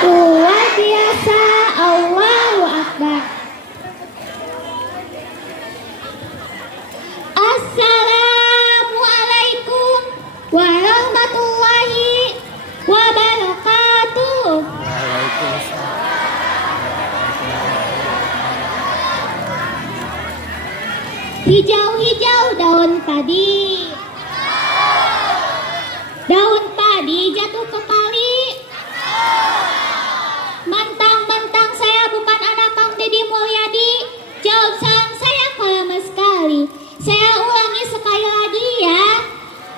Luar biasa, Allahu Akbar. Assalamualaikum warahmatullahi wabarakatuh. Hijau-hijau daun padi, daun padi jatuh ke kali. Mentang-mentang saya bukan anak Kang Deddy Mulyadi, jawab salam saya kalama sekali. Saya ulangi sekali lagi ya.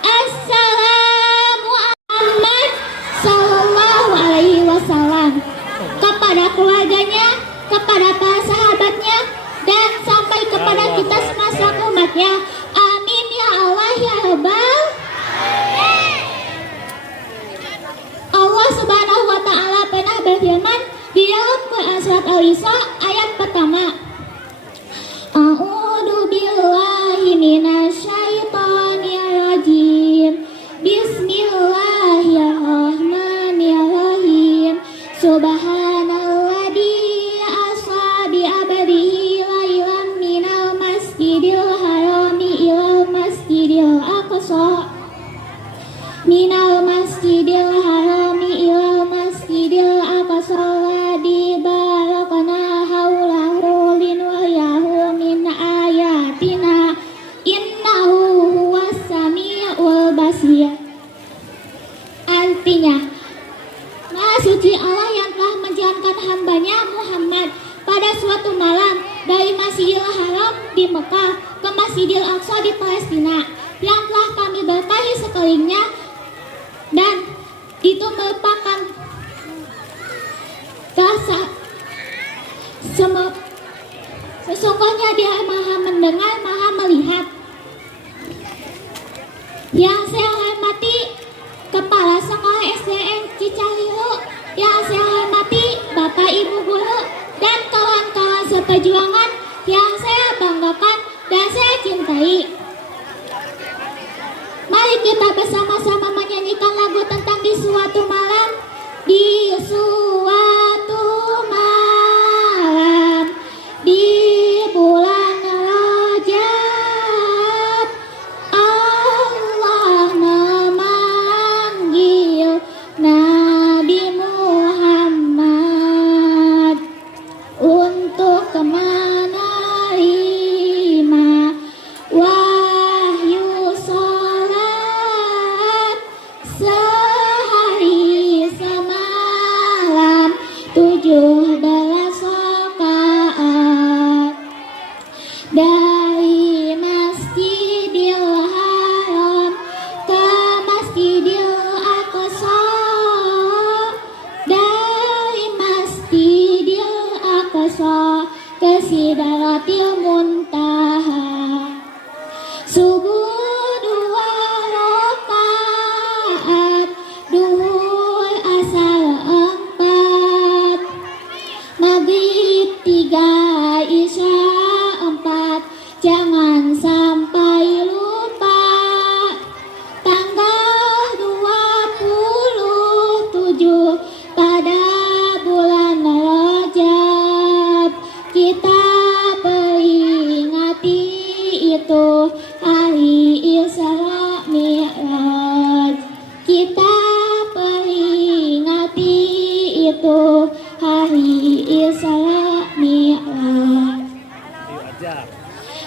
Assalamualaikum sallallahu alaihi wasallam, kepada keluarganya, kepada para sahabatnya, dan sampai kepada kita semasa umatnya. Amin ya Allah ya Rabbal. Allah Subhanahu wa taala pernah berfirman di dalam Quran surat Al-Isra ayat pertama. A'udzu billahi minasyaitonir rajim. Bismillahirrahmanirrahim. Subhanalladzi asra bi abdihi lailan minal masjidil harami ilal masjidil aqsa. Minal masjidil harami ilal masjidil aqsa alladzi barakna haulahu linuriyahu min ayatina innahu huwas samiul basir. Artinya, Maha Suci Allah yang telah menjalankan hambanya Muhammad pada suatu malam dari Masjidil Haram di Mekah ke Masjidil Aqsa di Palestina, yang telah kami berkahi sekelilingnya, dan itu merupakan sesungguhnya Dia Maha mendengar, Maha melihat. Yang saya hormati Kepala Sekolah SDN Cicalihu, yang saya hormati Bapak Ibu Guru dan kawan-kawan seperjuangan yang saya banggakan dan saya cintai. Mari kita bersama-sama menyanyikan lagu tentang di suatu malam. Di suatu malam di bulan Rajab, Allah memanggil Nabi Muhammad untuk menerima wahyu salat sehari semalam 17 rakaat dari Masjidil Haram ke Masjidil Aqsa, dari Masjidil Aqsa ke Sidratil Muntaha. Subuh 2 rakaat, duhur asar 4, maghrib 3, isya 4. Jangan sampai lupa tanggal 27 pada bulan Rajab. Kita peringati itu hari Isra Mi'raj. Kita peringati itu hari Isra Mi'raj.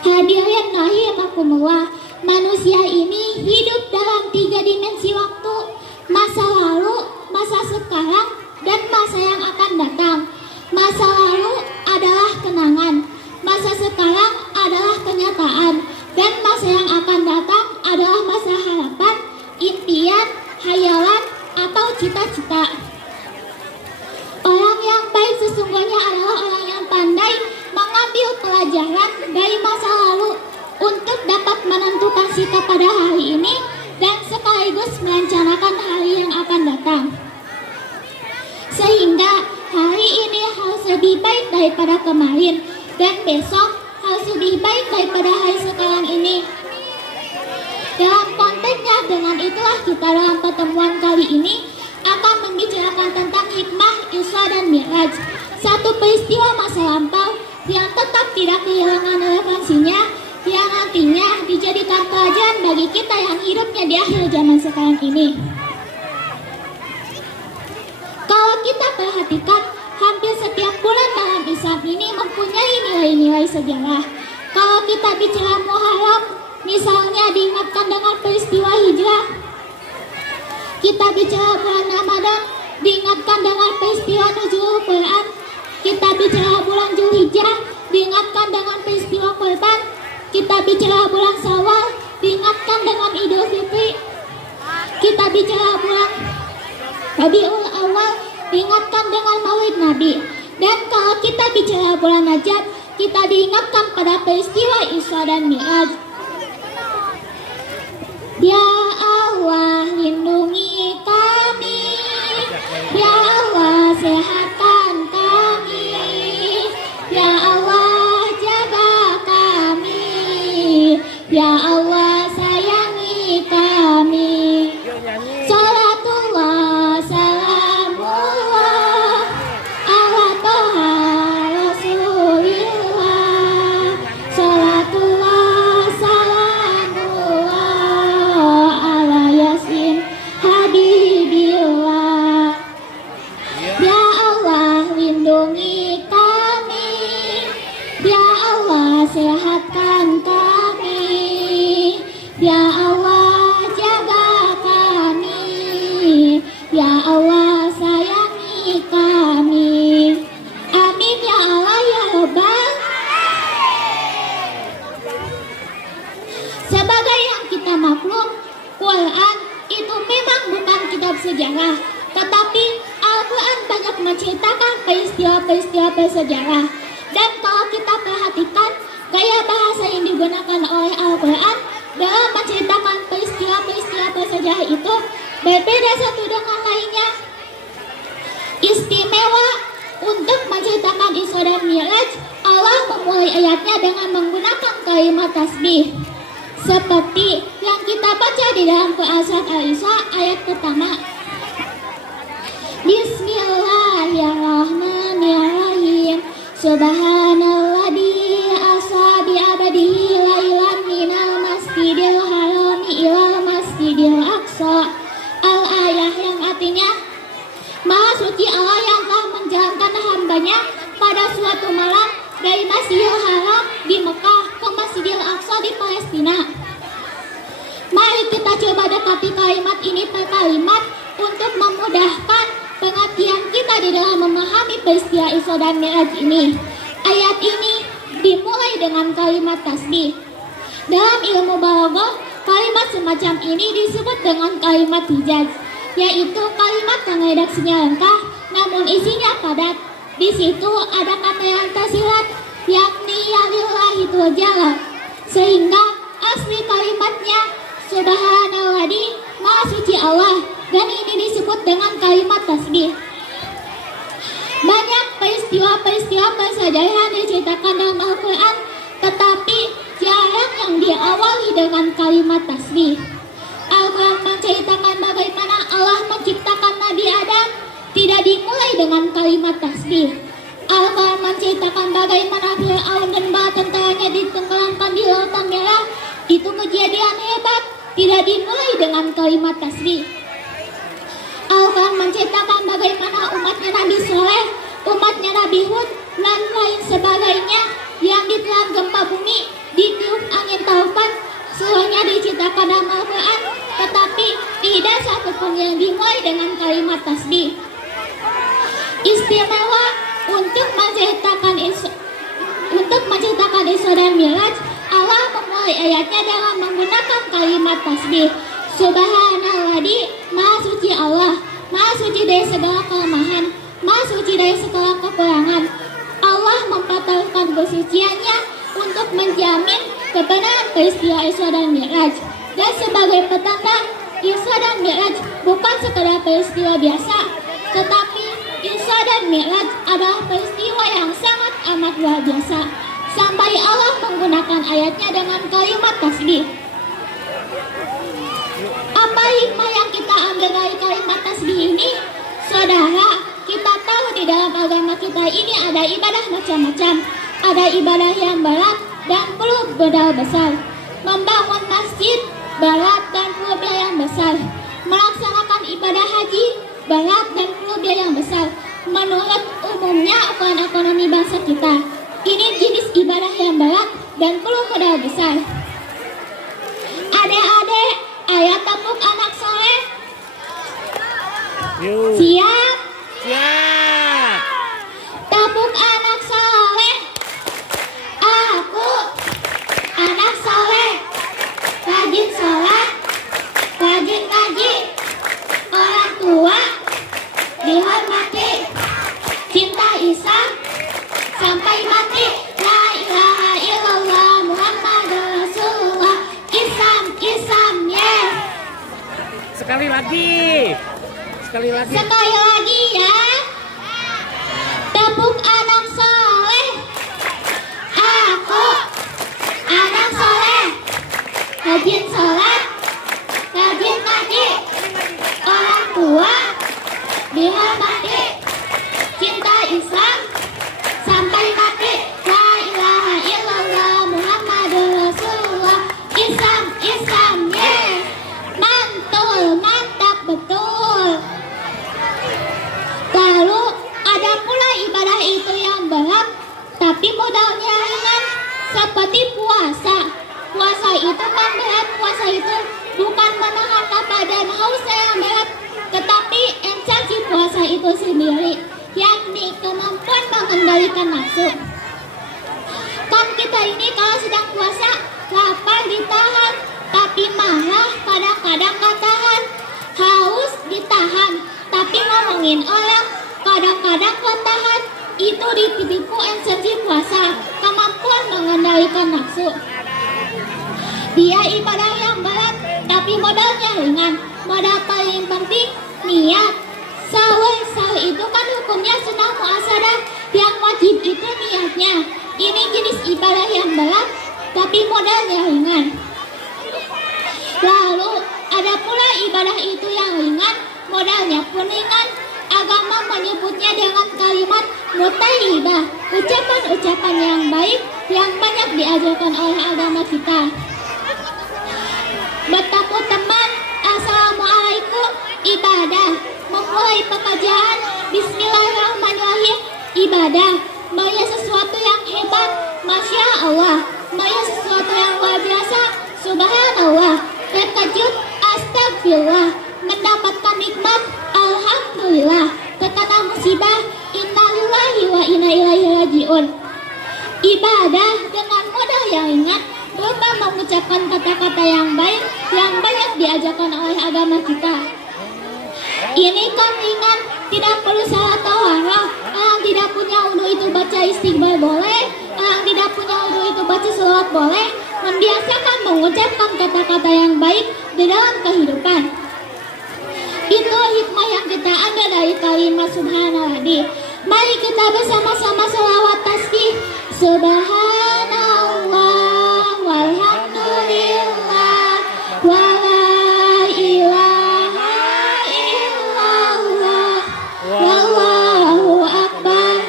Hadirin rahimakumullah, manusia ini hidup dalam 3 dimensi waktu: masa lalu, masa sekarang, dan masa yang akan datang. Masa lalu adalah kenangan, masa sekarang adalah kenyataan, dan masa yang akan datang adalah masa harapan, impian, hayalan, atau cita-cita. Orang yang baik sesungguhnya adalah orang yang pandai mengambil pelajaran dari masa lalu untuk dapat menentukan sikap pada hari ini dan sekaligus merencanakan hari yang akan datang. Sehingga hari ini harus lebih baik daripada kemarin, dan besok harus lebih baik daripada hari sekarang ini. Dalam konteksnya, dengan itulah kita dalam pertemuan kali ini akan membicarakan tentang hikmah satu peristiwa masa lampau yang tetap tidak kehilangan relevansinya, yang nantinya dijadikan pelajaran bagi kita yang hidupnya di akhir zaman sekarang ini. Kalau kita perhatikan, hampir setiap bulan dalam Islam ini mempunyai nilai-nilai sejarah. Kalau kita bicara Muharram, misalnya diingatkan dengan peristiwa hijrah. Kita bicara bulan Ramadan, diingatkan dengan peristiwa nuzulul Quran. Kita bicara bulan Zulhijjah, diingatkan dengan peristiwa Kurban. Kita bicara bulan Syawal, diingatkan dengan Idul Fitri. Kita bicara bulan Rabiul Awal, diingatkan dengan Maulid Nabi. Dan kalau kita bicara bulan Rajab, kita diingatkan pada peristiwa Isra dan Mi'raj. Ya Allah, lindungi kami. Ya Allah, sehatkan kami. Ya Allah, jaga kami. Ya Allah, sayangi kami. Salatullah, salamullah ala toha rasulillah. Salatullah, salamullah ala yasin habibillah. Ya Allah, lindungi kami. Ya Allah, sehatkan kami. Ya Allah, jaga kami. Ya Allah, sayangi kami. Amin ya Allah ya Rabbal. Sebagai yang kita maklum, Quran itu memang bukan kitab sejarah, tetapi Al-Quran banyak menceritakan peristiwa-peristiwa bersejarah. Dan kalau kita perhatikan, gaya bahasa yang digunakan oleh Al-Quran dalam menceritakan peristiwa-peristiwa bersejarah itu berbeda satu dengan lainnya. Istimewa untuk menceritakan Isra dan Mi'raj, Allah memulai ayatnya dengan menggunakan kalimat tasbih. Seperti yang kita baca di dalam Quran surat Al-Isra ayat pertama. Bismillahirrahmanirrahim. Subhanalladzi asra bi abdihi lailan minal masjidil harami ilal masjidil aqsa. Al-ayah yang artinya, Maha suci Allah yang telah menjalankan hambanya pada suatu malam dari Masjidil Haram di Mekah ke Masjidil Aqsa di Palestina. Mari kita coba dekati kalimat ini per kalimat untuk memudahkan pengertian kita di dalam memahami peristiwa Isra dan Mi'raj ini. Ayat ini dimulai dengan kalimat tasbih. Dalam ilmu balaghah, kalimat semacam ini disebut dengan kalimat hijaz, yaitu kalimat yang redaksinya lengkap namun isinya padat. Di situ ada kata yang tersirat, yakni yalillahi tu'jala, sehingga asli kalimatnya Subhanalladzi, Maha suci Allah, dan ini disebut dengan kalimat tasbih. Banyak peristiwa-peristiwa bersejarah diceritakan dalam Al-Quran, tetapi jarang yang diawali dengan kalimat tasbih. Al-Quran menceritakan bagaimana Allah menciptakan Nabi Adam tidak dimulai dengan kalimat tasbih. Al-Quran menceritakan bagaimana Fir'aun dan bala tentaranya ditenggelamkan di Lautan Merah. Itu kejadian hebat, tidak dimulai dengan kalimat tasbih. Al-Quran menceritakan bagaimana umatnya Nabi Soleh, umatnya Nabi Hud, dan lain sebagainya yang ditelan gempa bumi, ditiup angin taufan, semuanya diceritakan dalam Al-Quran, tetapi tidak satupun yang dimulai dengan kalimat tasbih. Istimewa untuk menceritakan Isra dan Mi'raj, Allah memulai ayatnya dengan menggunakan kalimat tasbih. Subhanalladzi, Maha suci Allah, Maha suci dari segala kelemahan, Maha suci dari segala kekurangan. Allah mempertaruhkan kesuciannya untuk menjamin kebenaran peristiwa Isra dan Mi'raj. Dan sebagai petanda, Isra dan Mi'raj bukan sekedar peristiwa biasa, tetapi Isra dan Mi'raj adalah peristiwa yang sangat amat luar biasa, sampai Allah menggunakan ayatnya dengan kalimat tasbih. Apa hikmah yang kita ambil dari kalimat tasbih ini? Saudara, kita tahu di dalam agama kita ini ada ibadah macam-macam. Ada ibadah yang berat dan perlu modal besar. Membangun masjid berat dan perlu biaya yang besar. Melaksanakan ibadah haji berat dan perlu biaya yang besar. Menurut umumnya ukuran ekonomi bangsa kita, ini jenis ibadah yang berat dan perlu modal besar. Adik-adik, ayah tepuk anak soleh. Siap? Siap. Tepuk anak soleh. Aku anak soleh, rajin sholat, rajin ngaji, orang tua dihormati, cinta Islam sampai mati. La ilaha illallah Muhammadur Rasulullah. Islam, Islam, yes. Sekali lagi. Sekali lagi. Sekali lagi ya. Tepuk anak soleh. Aku anak soleh, rajin sholat, rajin ngaji, orang tua dihormati, cinta Islam sampai mati. La ilaha illallah Muhammadur Rasulullah. Islam, Islam, yes. Mantul, mantap betul. Lalu ada pula ibadah itu yang berat tapi modalnya ringan, seperti puasa. Puasa itu kan berat. Puasa itu bukan menahan lapar dan hausnya yang berat, tetapi esensi puasa itu sendiri, yakni kemampuan mengendalikan nafsu. Kan kita ini kalau sedang puasa, lapar ditahan, tapi marah kadang-kadang gak tahan. Haus ditahan, tapi ngomongin orang kadang-kadang gak tahan. Itu ditipu esensi puasa, kemampuan mengendalikan nafsu. Dia ibadah yang berat, tapi modalnya ringan. Modal paling penting, niat. Sahur itu kan hukumnya sunnah muakkadah, yang wajib itu niatnya. Ini jenis ibadah yang berat, tapi modalnya ringan. Lalu ada pula ibadah itu yang ringan, modalnya pun ringan. Agama menyebutnya dengan kalimat muthayyibah, ucapan-ucapan yang baik yang banyak diajarkan oleh agama kita. Bertemu teman, assalamualaikum, ibadah. Memulai pekerjaan, bismillahirrahmanirrahim, ibadah. Melihat sesuatu yang hebat, masya Allah. Melihat sesuatu yang luar biasa, subhanallah. Terkejut, astagfirullah. Mendapatkan nikmat, alhamdulillah. Terkena musibah, innalillahi wa inna ilaihi rajiun. Ibadah dengan modal yang ringan berupa mengucapkan kata-kata yang baik yang banyak diajarkan oleh agama kita. Ini kan ringan, tidak perlu salat taharah. Yang tidak punya wudu itu baca istighfar boleh, yang tidak punya wudu itu baca selawat boleh. Membiasakan mengucapkan kata-kata yang baik di dalam kehidupan. Itu hikmah yang kita ambil dari kalimat subhanallah. Mari kita bersama-sama selawat tasbih. Subhanallah walhamdulillah wala ilaha illallah wallahu akbar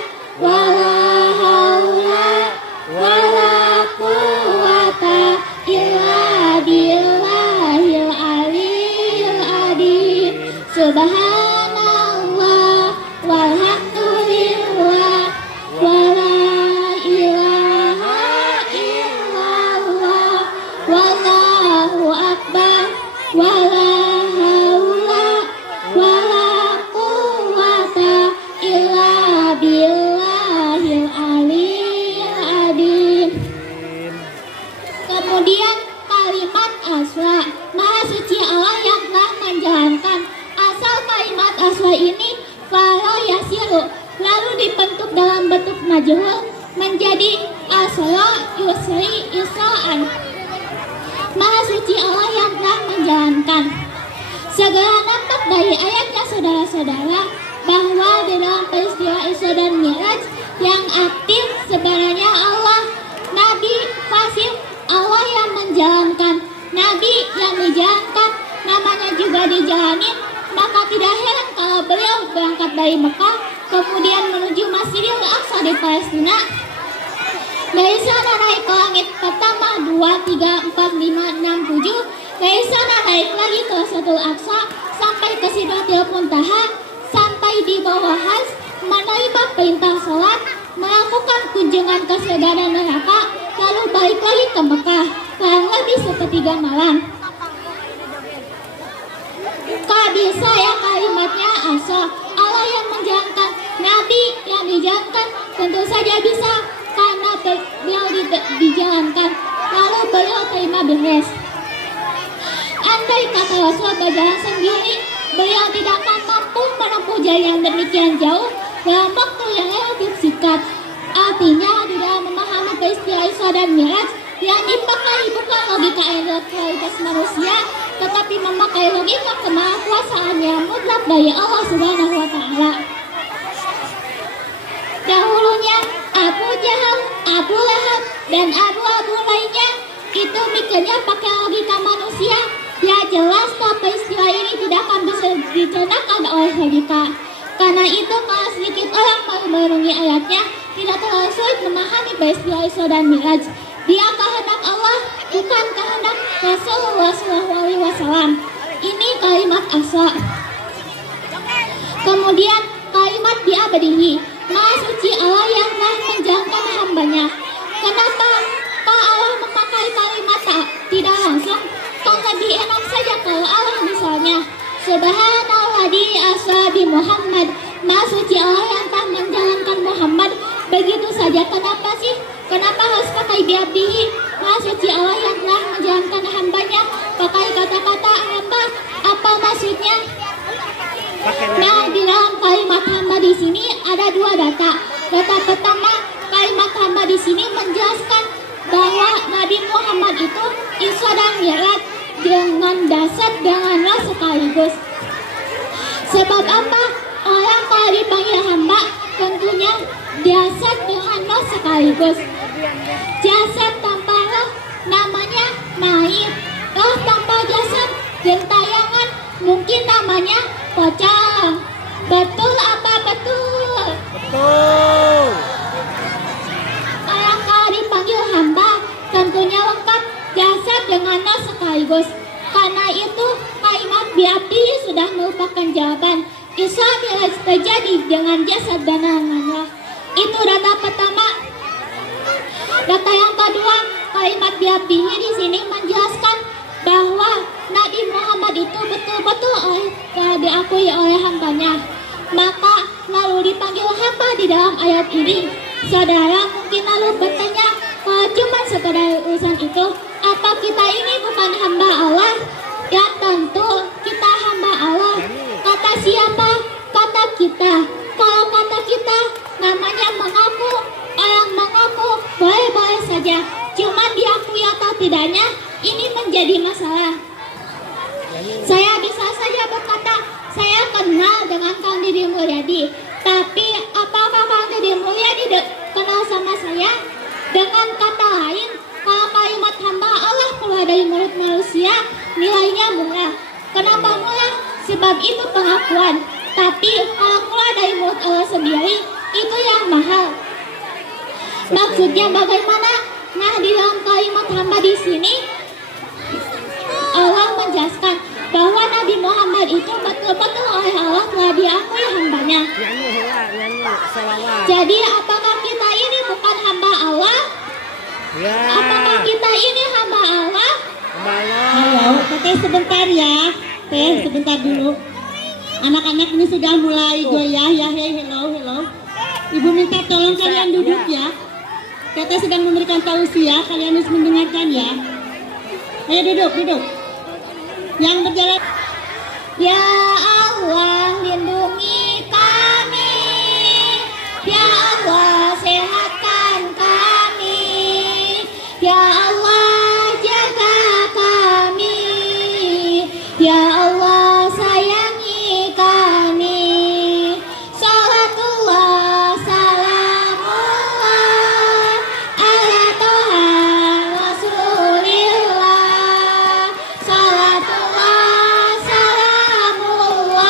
wala haula wala quwwata illa billahil aliyyil azim. Subhanallah walhamdulillah wala ilaha illallah wallahu akbar wala haula wala quwwata illa billahil aliyyil azim. Kemudian kalimat aswa, Maha Suci Allah yang telah menjalankan. Asal kalimat aswa ini fala yasiru, lalu dibentuk dalam bentuk majhul menjadi asra yusri yusraan. Maha Suci Allah yang telah menjalankan. Segera nampak dari ayatnya saudara-saudara bahwa di dalam peristiwa Isra dan Mi'raj yang aktif sebenarnya Allah. Nabi fasih, Allah yang menjalankan. Nabi yang dijalankan, namanya juga dijalani. Maka tidak heran kalau beliau berangkat dari Mekah kemudian menuju di Palestina. Dari sana naik ke langit pertama 2, 3, 4, 5, 6, 7. Dari sana naik lagi ke Masjidil Aqsa sampai ke Sidratil Muntaha, sampai di bawah Hajj, menerima perintah sholat, melakukan kunjungan ke surga dan neraka, lalu balik lagi ke Mekah, kurang lebih sepertiga malam. Bisa ya kalimatnya asal Allah yang menjalankan, Nabi yang dijalankan, tentu saja bisa karena beliau dijalankan, lalu beliau terima beres. Andai kata Rasul berjalan sendiri, beliau tidak akan mampu menempuh jalan yang demikian jauh dalam waktu yang relatif singkat. Artinya di dalam memahami peristiwa Isra dan Mi'raj yang dipakai bukan logika intelektualitas manusia, tetapi memakai logika kemahakuasaan yang mutlak dari Allah Subhanahu wa Ta'ala. Dahulunya Abu Jahal, Abu Lahab, dan Abu lainnya itu mikirnya pakai logika manusia. Ya jelas bahwa peristiwa ini tidak akan bisa dicernakan oleh logika. Karena itu kalau sedikit orang mau merenungi ayatnya, tidak terlalu sulit memahami peristiwa Isra dan Mi'raj. Dia kehendak Allah, bukan kehendak Rasulullah SAW. Ini kalimat asal. Kemudian kalimat diabadihi, Maha suci Allah yang telah menjalankan hambanya. Kenapa Pak Allah memakai kalimat tidak langsung? Kan lebih enak saja kalau Allah misalnya Subhanalladzi asra bi Muhammad, Maha suci Allah yang telah menjalankan Muhammad. Begitu saja, kenapa sih? Kenapa harus pakai biabdihi? Maha suci Allah yang telah menjalankan hambanya. Pakai kata-kata hamba, apa maksudnya? Nah, di dalam kalimat hamba di sini ada dua data. Data pertama, kalimat hamba di sini menjelaskan bahwa Nabi Muhammad itu Isra dan Mi'raj dengan dasar denganlah sekaligus. Sebab apa? Orang kalau dipanggil hamba tentunya jasad dengan roh sekaligus. Jasad tanpa roh namanya mayit. Roh tanpa jasad gentayangan, mungkin namanya pocong. Betul apa betul? Betul. Orang kalau dipanggil hamba tentunya lengkap jasad dengan roh sekaligus. Karena itu kalimat biabdi sudah merupakan jawaban. Isra Mi'raj terjadi dengan jasad dan dengan roh. Itu data pertama. Data yang kedua, kalimat biabdihi di sini menjelaskan bahwa Nabi Muhammad itu betul-betul diakui oleh hambanya. Maka lalu dipanggil hamba di dalam ayat ini. Saudara mungkin lalu bertanya, kalau cuma sekedar urusan itu, apa kita ini bukan hamba Allah? Ya tentu kita hamba Allah. Kata siapa? Kata kita. Kalau kata kita namanya mengaku. Orang mengaku boleh-boleh saja. Cuman diakui atau tidaknya ini menjadi masalah. Saya bisa saja berkata saya kenal dengan Kang Didi Mulyadi. Tapi apakah Kang Didi Mulyadi kenal sama saya? Dengan kata lain, kalau kalimat hamba Allah keluar dari mulut manusia, nilainya murah. Kenapa murah? Sebab itu pengakuan. Tapi kalau keluar dari mulut Allah sendiri, itu yang mahal. Maksudnya bagaimana? Nah, di dalam kalimat hamba di sini Allah menjelaskan bahwa Nabi Muhammad itu betul-betul oleh Allah telah diakui hambanya. Jadi apakah kita ini bukan hamba Allah? Ya. Apakah kita ini hamba Allah? Halo, Teteh sebentar ya. Teh sebentar dulu. Anak-anak ini sudah mulai goyah ya. Hey, hello. Ibu minta tolong kalian duduk ya. Teteh sedang memberikan tausiah, kalian harus mendengarkan ya. Ayo duduk. Yang berjalan. Ya Allah, lindungi kami. Ya Allah, sehatkan kami. Ya Allah, jaga kami. Ya Allah, sayangi kami. Salatullah, salamullah ala Toha Rasulillah. Salatullah, salamullah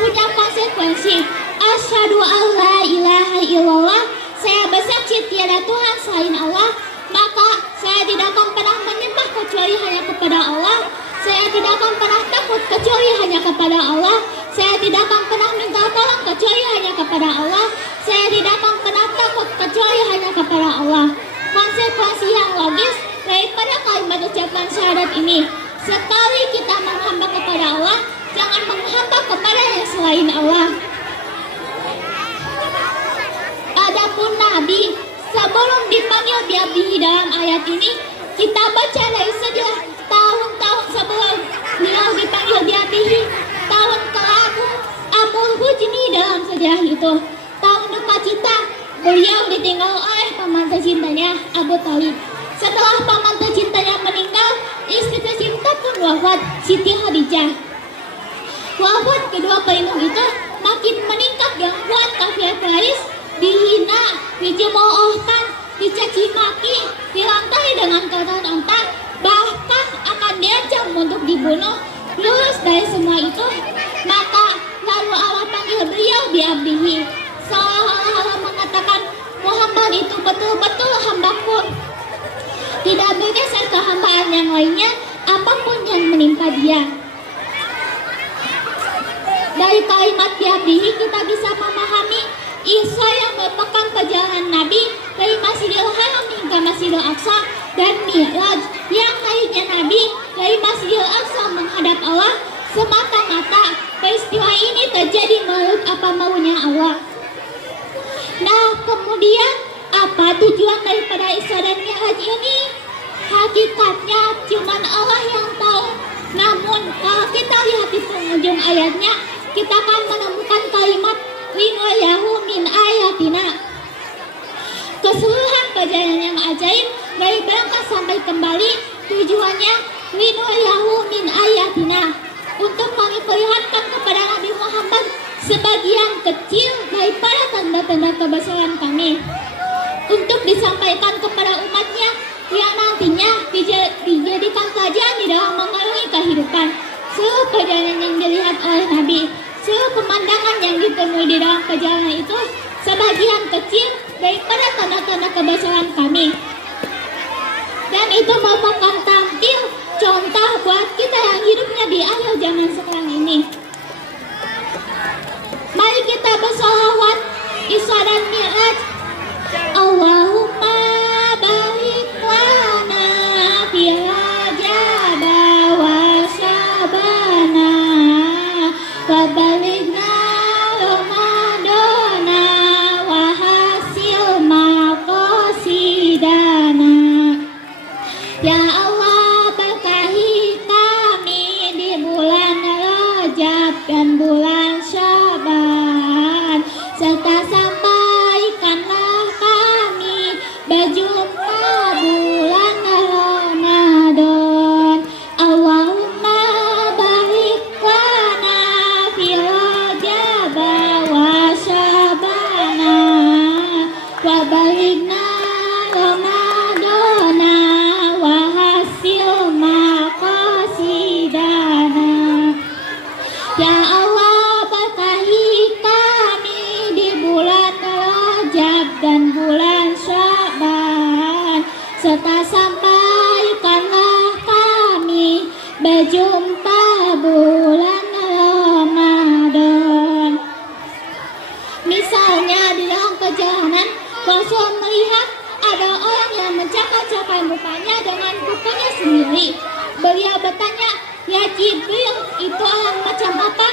punya konsekuensi. Asyhadu alla ilaha illallah, saya bersaksi tiada Tuhan selain Allah, maka saya tidak akan pernah menyembah kecuali hanya kepada Allah. Saya tidak akan pernah takut kecuali hanya kepada Allah. Saya tidak akan pernah minta tolong kecuali hanya kepada Allah. Saya tidak akan pernah takut kecuali hanya kepada Allah. Konsekuensi yang logis daripada kalimat ucapan syahadat ini, sekali kita menghamba kepada Allah, jangan menghamba kepada yang selain Allah. Adapun Nabi, sebelum dipanggil biabdihi dalam ayat ini, kita baca dari sejarah tahun-tahun sebelum beliau dipanggil biabdihi, tahun ke-lalu Amul Hujni dalam sejarah itu, tahun duka cita, beliau ditinggal oleh paman tercintanya Abu Thalib. Setelah paman tercintanya meninggal, istri tercinta pun wafat, Siti Khadijah. Wafat kedua pelindung itu makin meningkat gangguan kafir Quraisy, dihina, dicemoohkan, dicaci maki, dilantai dengan kotoran onta, bahkan akan diancam untuk dibunuh. Lulus dari semua itu, maka lalu Allah panggil beliau biabdihi, seolah-olah Allah mengatakan, Muhammad itu betul-betul hambaku, tidak bergeser ke hambaan yang lainnya apapun yang menimpa dia. Dari kalimat biabdihi kita bisa memahami Isra yang merupakan perjalanan Nabi dari Masjidil Haram hingga Masjidil Aqsa, dan Mi'raj yang lainnya Nabi dari Masjidil Aqsa menghadap Allah. Semata-mata peristiwa ini terjadi menurut apa maunya Allah. Nah, kemudian apa tujuan daripada Isra dan Mi'raj ini? Hakikatnya cuma Allah yang tahu. Namun kalau kita lihat di penghujung ayatnya, kita akan menemukan kalimat linuriyahu min ayatina. Keseluruhan perjalanan yang ajaib dari berangkat sampai kembali, tujuannya linuriyahu min ayatina, untuk kami perlihatkan kepada Nabi Muhammad sebagian kecil daripada tanda-tanda kebesaran kami, untuk disampaikan kepada umatnya yang nantinya dijadikan pelajaran di dalam mengarungi kehidupan. Seluruh perjalanan yang dilihat oleh Nabi, seluruh pemandangan yang ditemui di dalam perjalanan itu sebagian kecil daripada tanda-tanda kebesaran kami. Dan itu merupakan tampil contoh buat kita yang hidupnya di akhir zaman sekarang ini. Mari kita bersolawat Isra dan Mi'raj. Allahumma barik lana fi Rajab wa Sya'bana wa balighna Ramadana wa hasil maqasidana. Ya Allah, berkahi kami di bulan Rajab dan bulan Sya'ban, serta sampaikanlah kami berjumpa bulan Ramadan. Allahumma barik lana fi Rajab wa Sya'bana wa balighna Ramadana wa hasil maqasidana. Ya Allah, berkahi kami di bulan Rajab dan bulan Sya'ban, serta sampaikanlah kami berjumpa bulan Ramadan. Misalnya di dalam perjalanan, Rasul melihat ada orang yang mencakar-cakar mukanya dengan kukunya sendiri. Beliau bertanya, "Ya Jibril, itu orang macam apa?"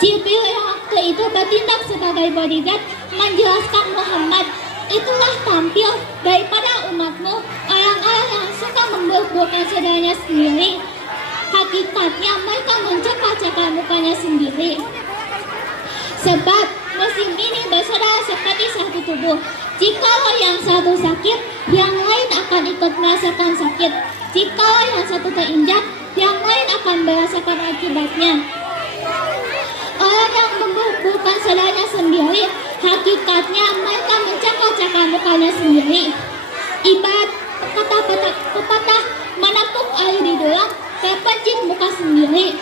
Jibril yang waktu itu bertindak sebagai bodyguard menjelaskan, Muhammad, itulah tampil daripada umatmu, orang-orang yang suka memburuk-burukkan saudaranya sendiri. Hakikatnya mereka mencakar-cakar mukanya sendiri. Sebab musim ini bersaudara seperti satu tubuh. Jikalau yang satu sakit, yang lain akan ikut merasakan sakit. Jikalau yang satu terinjak, yang lain akan merasakan akibatnya. Orang yang memburuk-burukkan saudaranya sendiri, hakikatnya mereka mencakar-cakar mukanya sendiri. Ibarat kata pepatah, menapuk air di dalam, terpencit muka sendiri.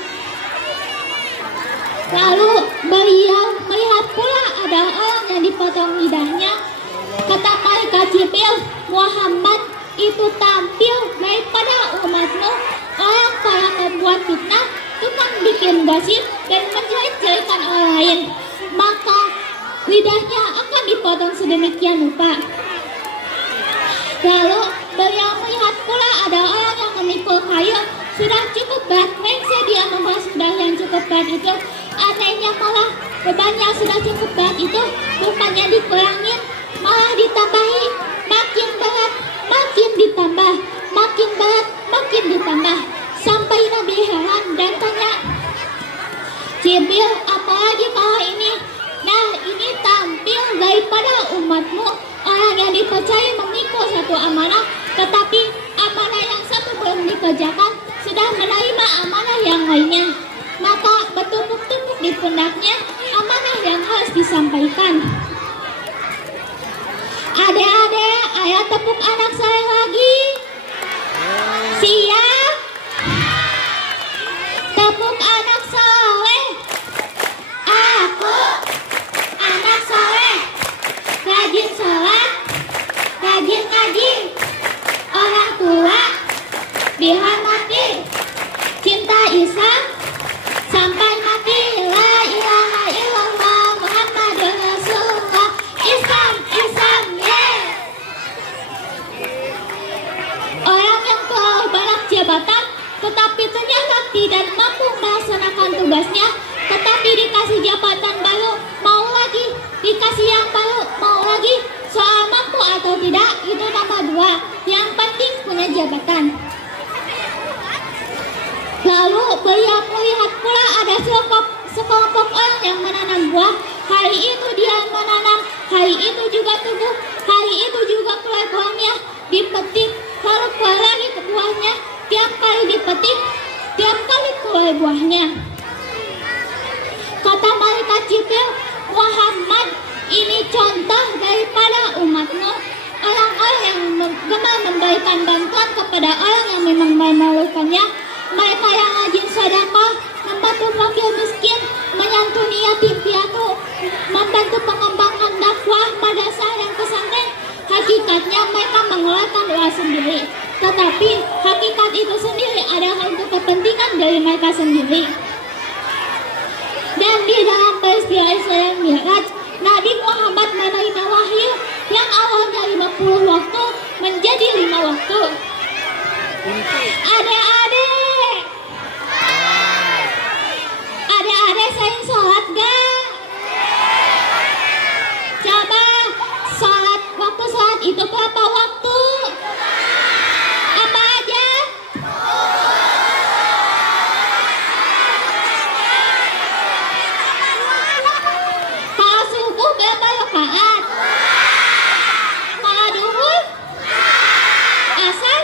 Lalu beliau melihat pula ada orang yang dipotong lidahnya. Kata malaikat Jibril, Muhammad itu tampil daripada umatmu, orang para pembuat fitnah, tukang bikin gosip dan menjelek-jelekan orang lain. Maka lidahnya akan dipotong sedemikian rupa. Lalu beliau melihat pula ada orang yang memikul kayu sudah cukup berat. Mengseh dia membawa sudah yang cukup berat itu. Anehnya malah beban yang sudah cukup berat itu bukannya dikurangin, malah ditambahi. Makin berat, makin ditambah, makin berat, makin ditambah. Sampai Nabi heran dan tanya, Jibril, apalagi kalau ini? Nah, ini tampil daripada umatmu, orang yang dipercaya memikul satu amanah, tetapi amanah yang satu belum dikerjakan, sudah menerima amanah yang lainnya. Maka bertumpuk-tumpuk di pundaknya amanah yang harus disampaikan. Adik-adik, ayo tepuk anak saya lagi. Siap? Tepuk anak soleh. Aku anak soleh, rajin sholat, rajin ngaji, orang tua dihormati, cinta Islam sampai mati. La ilaha illallah Muhammadur Rasulullah. Islam, Islam, yeah. Orang yang telah banyak jabatan tetapi ternyata tidak mampu melaksanakan tugasnya, tetapi dikasih jabatan baru, mau lagi, dikasih yang baru, mau lagi. Soal mampu atau tidak, itu nomor 2. Yang penting punya jabatan. Lalu beliau melihat pula ada sekelompok orang yang menanam buah. Hari itu dia menanam, hari itu juga tumbuh, hari itu juga keluar buahnya, dipetik, lalu keluar lagi ke buahnya. Tiap kali dipetik, tiap kali keluar buahnya. Kata malaikat Jibril, Muhammad, ini contoh daripada umatmu, orang-orang yang gemar memberikan bantuan kepada orang yang memang memerlukannya. Mereka yang rajin sedekah, membantu fakir miskin, menyantuni yatim piatu, membantu pengembangan dakwah madrasah dan pesantren. Hakikatnya mereka mengeluarkan uang sendiri, tetapi hakikat itu sendiri adalah untuk kepentingan dari mereka sendiri. Dan di dalam peristiwa Isra Mi'raj, Nabi Muhammad menerima wahyu yang awalnya 50 waktu menjadi 5 waktu. Adik-adik sering sholat gak? Coba waktu sholat itu berapa waktu? Apa aja? Kalau subuh berapa rakaat? Kalau duhur? Asar?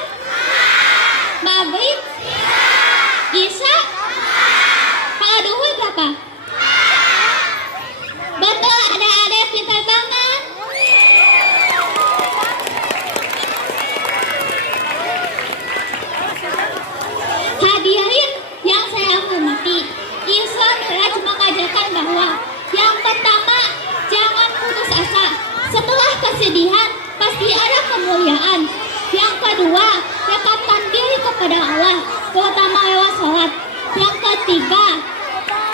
Maghrib? Isya? Kalau duhur berapa? Betul, adik-adik pintar banget. Hadirin yang saya hormati, Isra Mi'raj mengajarkan bahwa yang pertama, jangan putus asa. Setelah kesedihan, pasti ada kemuliaan. Yang kedua, dekatkan diri kepada Allah, terutama lewat sholat. Yang ketiga,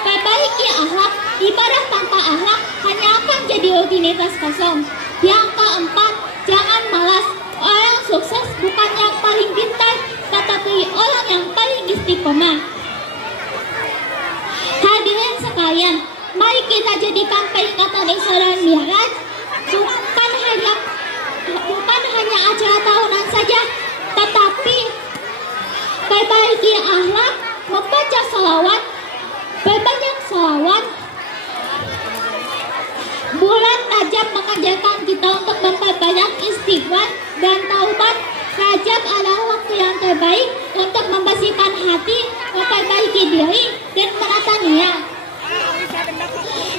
perbaiki akhlak. Ibadah tanpa akhlak hanya akan jadi rutinitas kosong. Yang keempat, jangan malas. Orang sukses bukan yang paling pintar, tetapi orang yang paling istiqomah. Hadirin sekalian, mari kita jadikan peringatan Isra Mi'raj bukan hanya acara tahunan saja, tetapi perbaiki akhlak, membaca salawat, berbanyak salawat. Bulan Rajab mengajarkan kita untuk memperbanyak istighfar dan taubat. Rajab adalah waktu yang terbaik untuk membersihkan hati, memperbaiki diri, dan menata niat.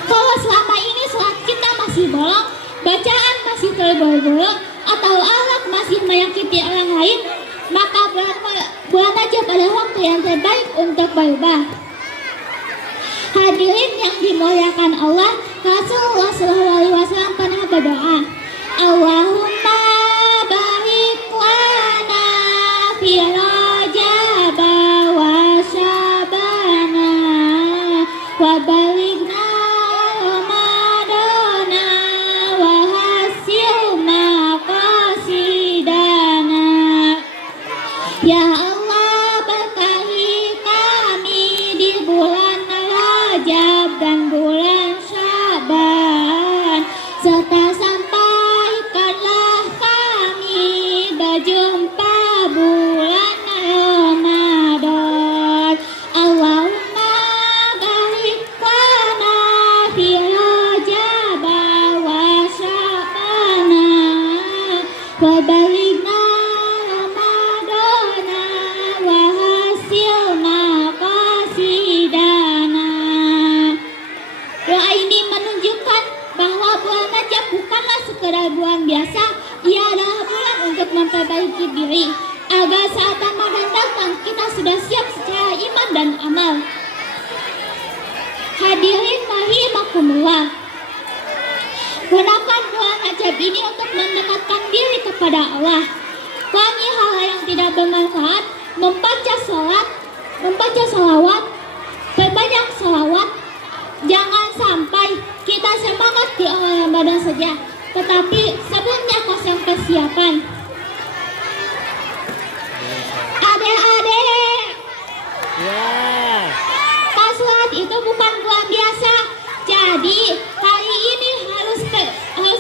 Kalau selama ini sholat kita masih bolong, bacaan masih terburu-buru, atau akhlak masih menyakiti orang lain, maka bulan Rajab adalah waktu yang terbaik untuk berubah. Hadirin yang dimuliakan Allah, Rasulullah SAW pernah berdoa, Allahumma barik lana fi Rajab wa Syabana wa balighna Ramadana wa hasil maqasidana. Ya Allah, berkahi kami di bulan Rajab dan bulan Syaban, serta sampaikanlah kami berjumpa bulan Ramadan. Allahumma barik lana fi Rajab wa Syabana wa balighna Ramadana wa hasil maqasidana. Doa ini menunjukkan bahwa bulan Rajab bukanlah sekedar bulan biasa, ia adalah bulan untuk memperbaiki diri, agar saat Ramadan datang kita sudah siap secara iman dan amal. Hadirin rahimakumullah, gunakan bulan Rajab ini untuk mendekatkan diri kepada Allah. Kurangi hal yang tidak bermanfaat, membaca salawat, perbanyak salawat. Jangan sampai kita semangat di awal Ramadan saja, tetapi sebelumnya kosong persiapan. Adik-adik, Ya. kasulat itu bukan bulan biasa. Jadi hari ini harus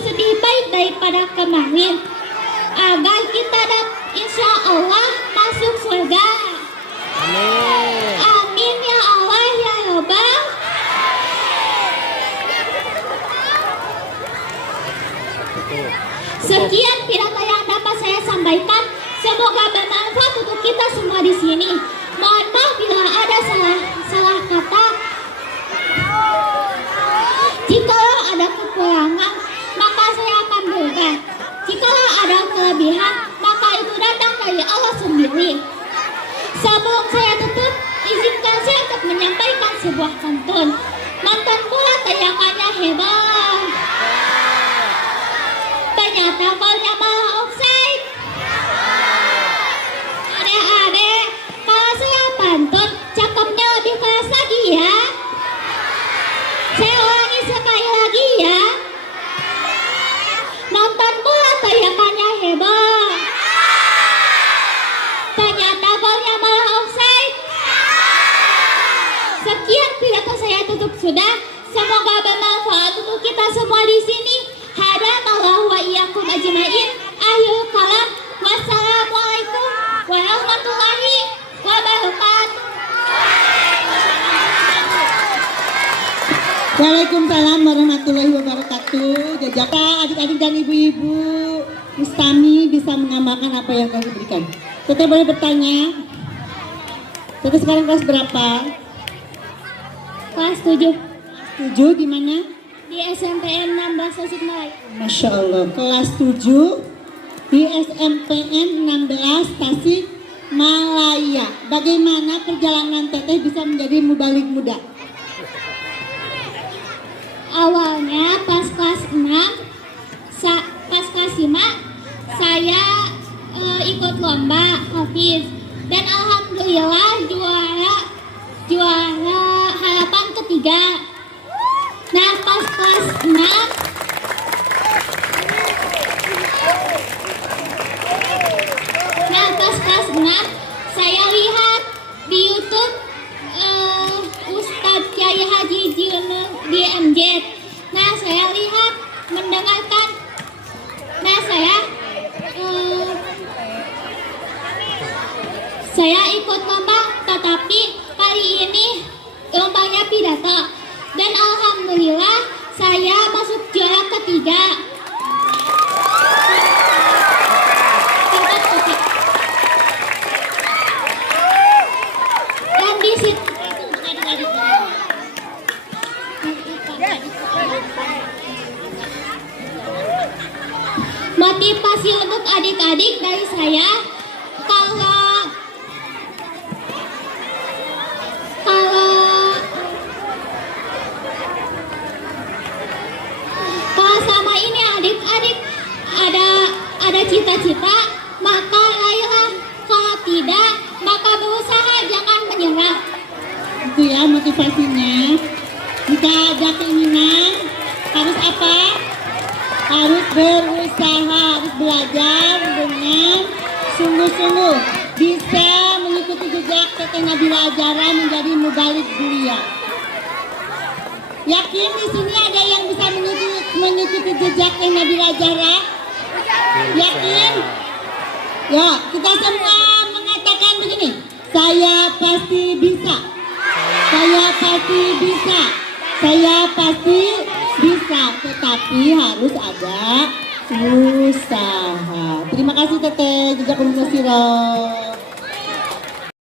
lebih baik daripada kemarin, agar kita insya Allah masuk surga. Amin. Amin ya Allah ya Rabbal. Sekian pidato yang dapat saya sampaikan. Semoga bermanfaat untuk kita semua di sini. Mohon maaf bila ada salah kata. Jika ada kekurangan, maka saya akan berubah. Jika ada kelebihan, maka itu datang dari Allah sendiri. Sebelum saya tutup, izinkan saya untuk menyampaikan sebuah pantun. Nonton bola tayangannya hebat, ternyata golnya malah offside. Adek-adek, kalau saya pantun, cakepnya lebih keras lagi ya. Saya ulangi sekali lagi ya. Nonton bola tayangannya hebat, ternyata golnya malah offside. Sekian pidato saya tutup sudah. Semoga bermanfaat untuk kita semua di sini. Hadanallahu wa iyyakum ajmain. Akhirul kalam. Wassalamualaikum warahmatullahi wabarakatuh. Waalaikumsalam warahmatullahi wabarakatuh. Jajaka adik-adik dan ibu-ibu Mustami bisa menambahkan apa yang kami berikan. Teteh boleh bertanya. Teteh sekarang kelas berapa? Kelas 7 7 di mana? di SMPN 16 Tasikmalaya. Masya Allah, kelas 7 di SMPN 16 Tasikmalaya. Bagaimana perjalanan teteh bisa menjadi mubalik muda? Awalnya pas kelas 5, pas kelas 5 saya ikut lomba Hafiz dan alhamdulillah juara harapan ketiga. Nah pas kelas 6 saya lihat di YouTube Ustadz Kiai Haji Junur di MJ. Nah saya lihat, mendengarkan. Nah saya ikut lomba, tetapi kali ini lombanya pidato dan alhamdulillah saya masuk juara ketiga. Dan di situ motivasi untuk adik-adik dari saya, kalau cita-cita, maka raihlah. Kalau tidak, maka berusaha, jangan menyerah. Itu ya motivasinya. Jika ada keinginan, harus apa? Harus berusaha, harus belajar dengan sungguh-sungguh. Bisa mengikuti jejak Teteh Nabila Azhara menjadi mubalik dunia. Yakin di sini ada yang bisa mengikuti jejak Teteh Nabila Azhara? Yakin? Ya, kita semua mengatakan begini. Saya pasti bisa. Saya pasti bisa. Saya pasti bisa. Tetapi harus ada usaha. Terima kasih Teteh. Jejak Umum Siro.